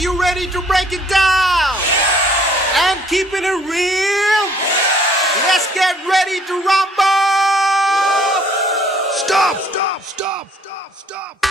you ready to break it down? And keeping it real? Let's get ready to rumble! Stop! Stop! Stop! Stop! Stop!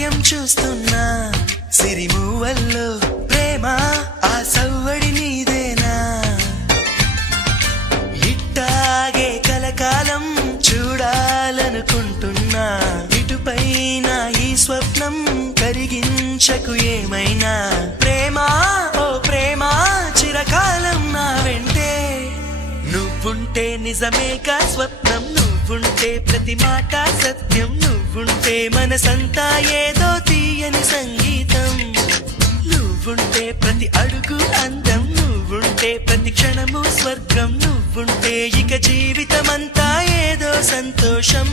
నాట్యం చూస్తున్నా సిరిమూవల్లో ప్రేమ ఆ సవ్వడి నీదేనా ఇట్టాగే కలకాలం చూడాలనుకుంటున్నా ఇటుపైన ఈ స్వప్నం కరిగించకు ఏమైనా ప్రేమ ఓ ప్రేమ చిరకాలం నా వెంటే నువ్వుంటే నిజమేగా స్వప్నం నువ్వుంటే ప్రతి మాట సత్యం నువ్వుంటే మనసంతా ఏదో తీయని సంగీతం నువ్వుంటే ప్రతి అడుగు అందం నువ్వుంటే ప్రతి క్షణము స్వర్గం నువ్వుంటే ఇక జీవితమంతా ఏదో సంతోషం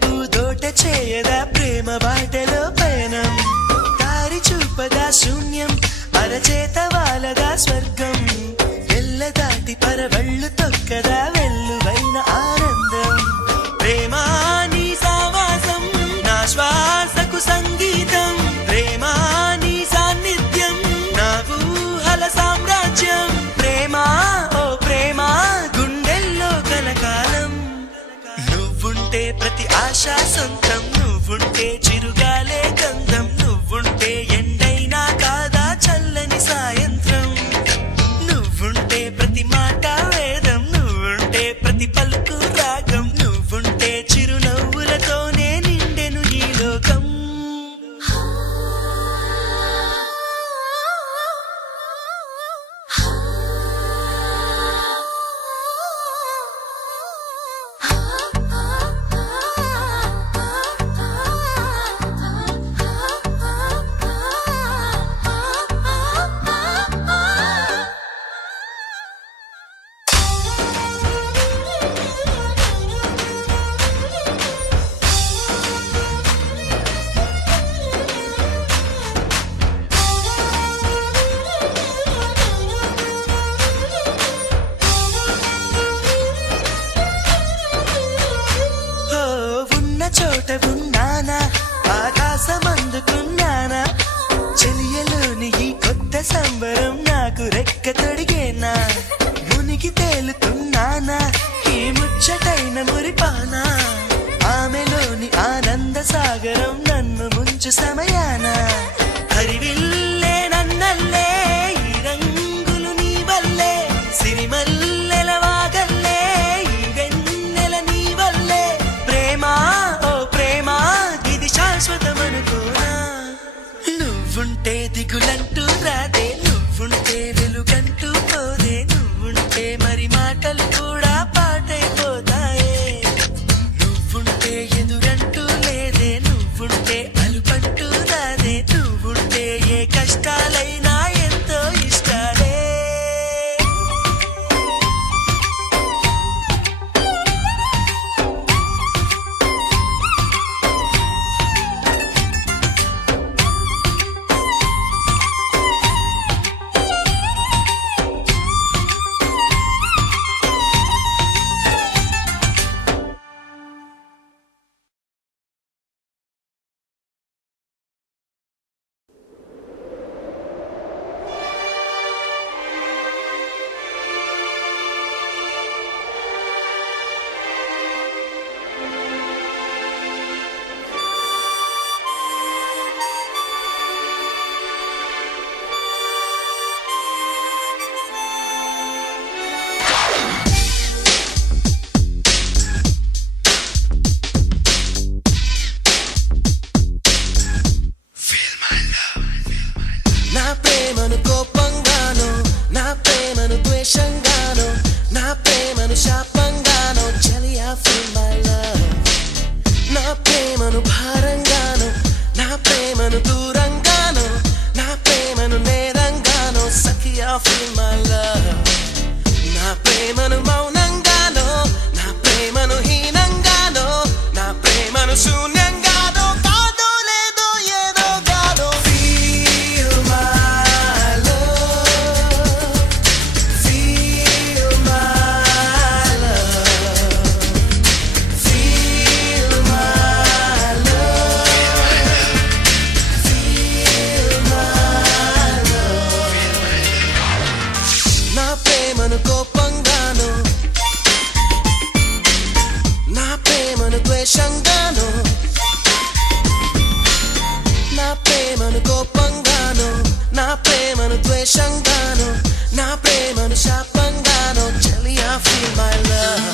పూదోట చేయదా ప్రేమ బాటలో పయనం దారి చూపదా శూన్యం అరచేత వాలదా స్వర్గం ఎల్ల దాటి పరవళ్ళు తొక్కదా వెల్లువైన ఆనందం ప్రేమ నీ సావాసం నా శ్వాసకు సంగీతం ప్రేమ నీ సాన్నిధ్యం నా ఊహల సామ్రాజ్యం ప్రేమ ఓ ప్రేమ గుండెల్లో కలకాలం నువ్వుంటే ప్రతి ఆశ సొంతం నువ్వుంటే చిరుగాలే గంధం నువ్వుంటే ఎండైనా కాదా చల్లని సాయంత్రం నువ్వుంటే ప్రతి మాట వేదం నువ్వుంటే ప్రతి పలుకు రాగం నువ్వుంటే చిరునవ్వులతోనే నిండెను ఈ లోకం చోట ఉన్నానా ఆకాశం అందుకున్నానా చెలియలోని ఈ కొత్త సంబరం నాకు రెక్క తొడిగేనా మునిగి తేలుతున్నానా ఈ ముచ్చటైన మురిపానా ఆమెలోని ఆనంద సాగరం నన్ను ముంచు సమయాన హరివిల్లే నన్నల్లే ఈ రంగులు నీ వల్లే సిరిమల్లెల వాగల్లే ఈ వెన్నెల నీ వల్లే ప్రేమ శాశ్వతమనుకోనా నువ్వుంటే దిగులంటూ రాదే నువ్వుంటే వెలుగంటూ పోదే నువ్వుంటే మరి మాటలు కూడా పాటైపోతాయే నువ్వుంటే ఎదురంటూ లేదే నువ్వుంటే అలుపంటూ రాదే నువ్వుంటే ఏ కష్టాలైనా ప్రేమను భారంగాను నా ప్రేమను దూరంగాను నా ప్రేమను నేరంగాను సఖియా ఫీల్ మై లవ్ నా ప్రేమను మౌనంగాను నా ప్రేమను హీనంగాను నా ప్రేమను శూన్యంగాను కాదో లేదో ఏదో కాదో feel my love feel my love feel my love feel my love నా ప్రేమను కోపంగాను నా ప్రేమను ద్వేషంగాను నా ప్రేమను కోపంగాను నా ప్రేమను ద్వేషంగాను నా ప్రేమను శాపంగాను చెలియా ఫీల్ మై లవ్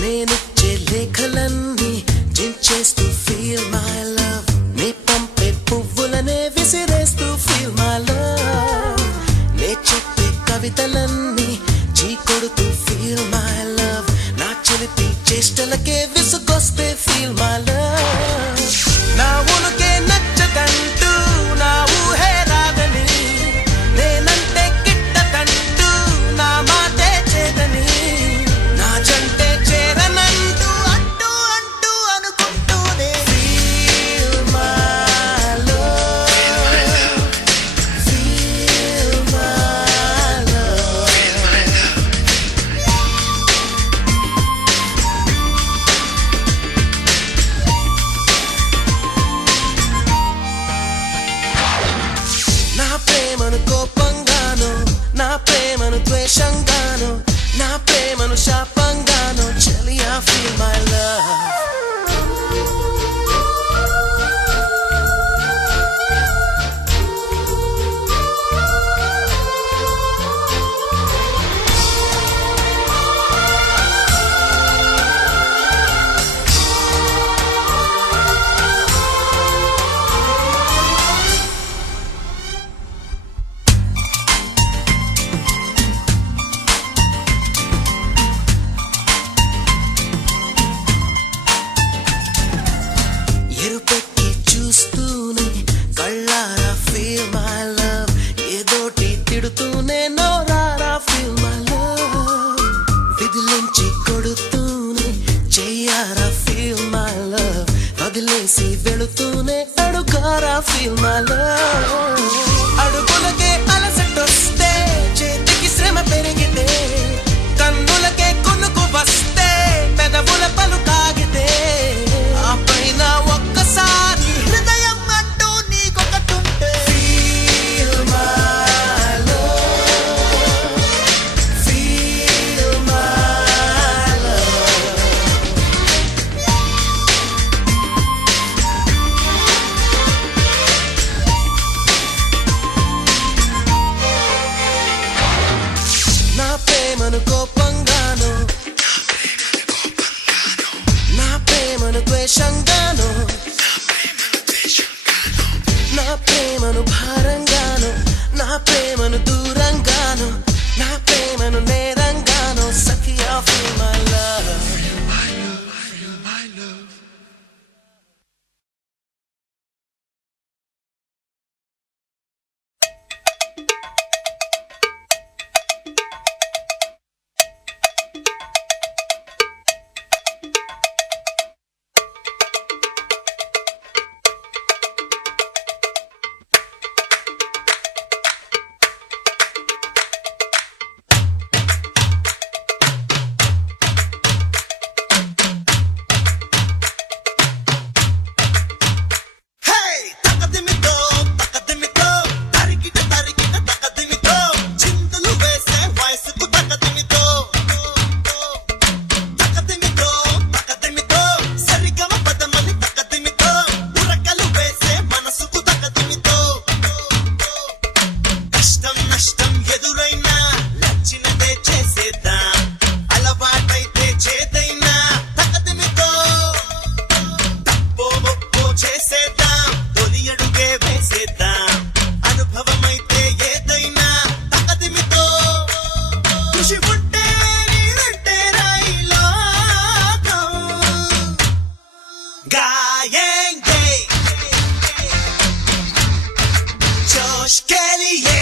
నేనిచ్చే లేఖలన్నీ జించేస్తూ ఫీల్ మై లవ్ నే పంపే పువ్వులనే విసిరేస్తూ ఫీల్ మై లవ్ నే చెప్పే కవితలన్నీ చీకొడుతూ ఫీల్ మై లవ్ నా చిలిపి చేష్టలకే విసుగొస్తే ఫీల్ మై లవ్ నా ఉనుకే నచ్చదంటూ నా ఊహే రాదని నేనంటే గిట్టదంటూ నా మాటే చేదని నా జంటే చేరనంటూ అంటూ అంటూ అనుకుంటూనే feel my love feel my love నా ప్రేమను కోపంగాను నా ప్రేమను ద్వేషంగాను నా ప్రేమను శాపంగాను చెలియా ఫీల్ మై లవ్ ఎరుపెక్కి చూస్తూనే కళ్ళారా ఫీల్ మై లవ్ ఏదోటి తిడుతూనే నోరారా ఫీల్ మై లవ్ విదిలించి కొడుతూనే చెయ్యారా ఫీల్ మై లవ్ వదిలేసి వెళుతూనే అడుగారా ఫీల్ మై లవ్ అడుగులకే అలసటొస్తే చేతికి శ్రమ పెరిగితే కన్నులకే కొనుకు వస్తే పెదవుల పలుకాగితే ఆ పైన ఒక్కసారి హృదయం అంటూ నీకొకటుంటే feel my love feel my love నా ప్రేమను కోపంగాను गाएंगे जोश के लिए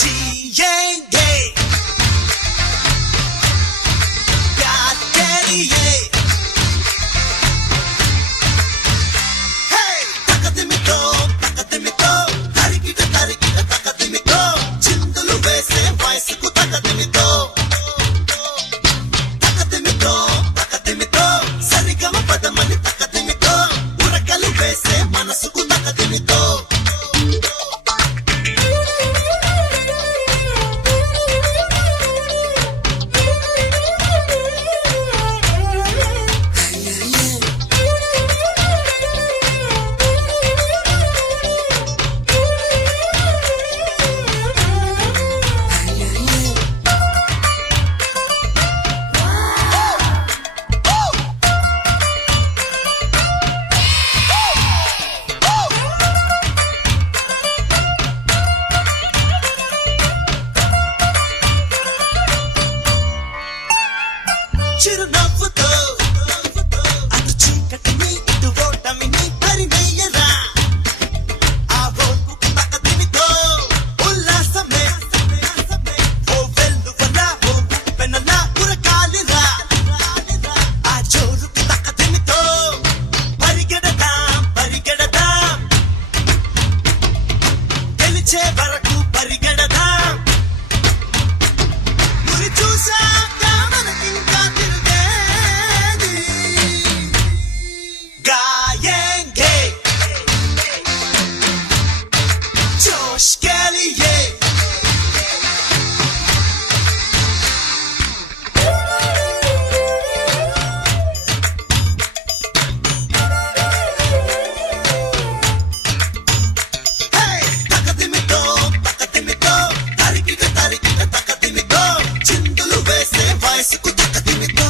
जिएंगे प्यार के लिए తకదిమితో తరికిట తకదిమితో చిందులు వేసే వయసుకు తకదిమితో సరిగమ పదమని తకదిమితో ఉరకలు వేసే మనసుకు తకదిమితో చిరునవ్వుతో అటు చీకటిని ఇటు ఓటమిని పరిమేయరా ఆ ఓర్పుకు తకదిమితో ఉల్లాసమే ఓ వెల్లువల ఓ పెనల ఉరకాలిరా ఆ జోరుకు తకదిమితో పరిగెడదాం గెలిచే వరకు పరిగెడదాం గురి చూసాక మనకింకా తిరుగేది गाएंगे जोश के लिए తకదిమితో తరికిట తకదిమితో చిందులు వేసే వయసుకు తకదిమితో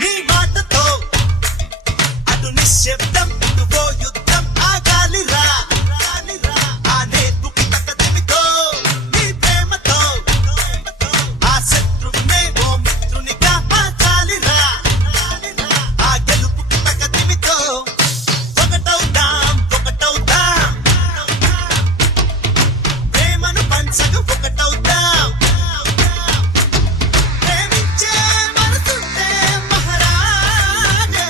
నీ మాటతో అటు నిశ్శబ్దం ఇటు ఓ యుద్ధం ఆగాలిరా ఆ నేర్పుకి తకదిమితో నీ ప్రేమతో ఆ శత్రువునే ఓ మిత్రునిగా మార్చాలిరా ఆ గెలుపుకి తకదిమితో ఒకటవుతాం ప్రేమను పంచగ ఒకటవుతాం ప్రేమించే మనసుంటే మహారాజే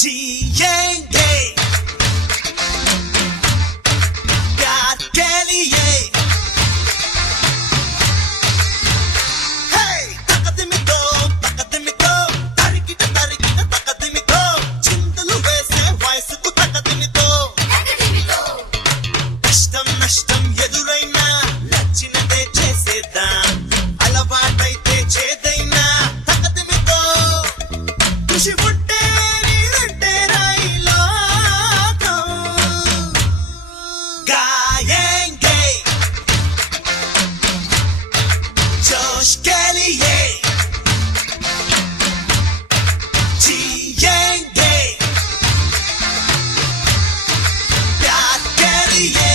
जिएंगे प्यार के लिए తకదిమితో తరికిట తకదిమితో చిందులు వేసే వయసుకు తకదిమితో కష్టం నష్టం ఎదురైనా నచ్చినదే చేసేద్దాం అలవాటైతే చేదైనా తకదిమితో ఖుషి ఉంటే నీదంటే రాయిలోకం गाएंगे जोश के लिए जिएंगे प्यार के लिए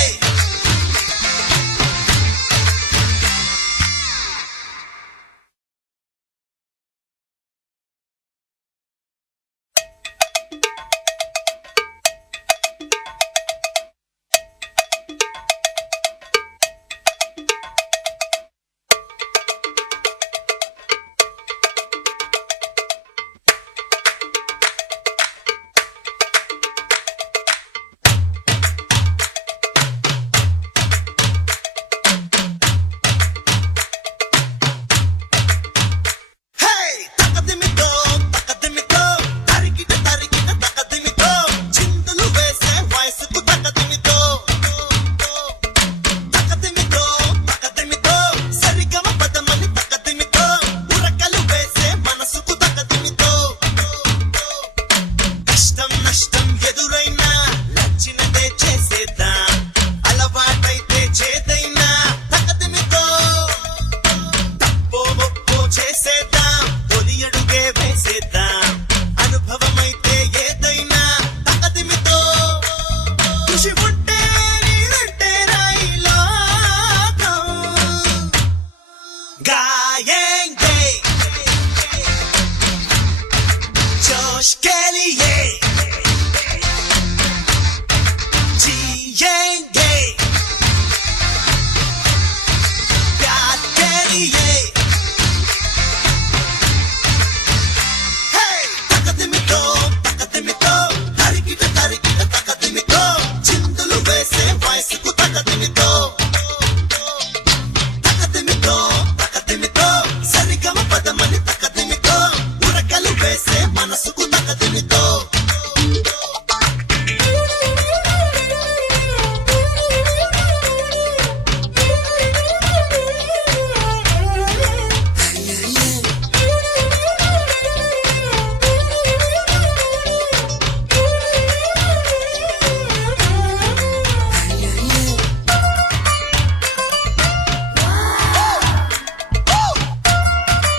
తగదిమితో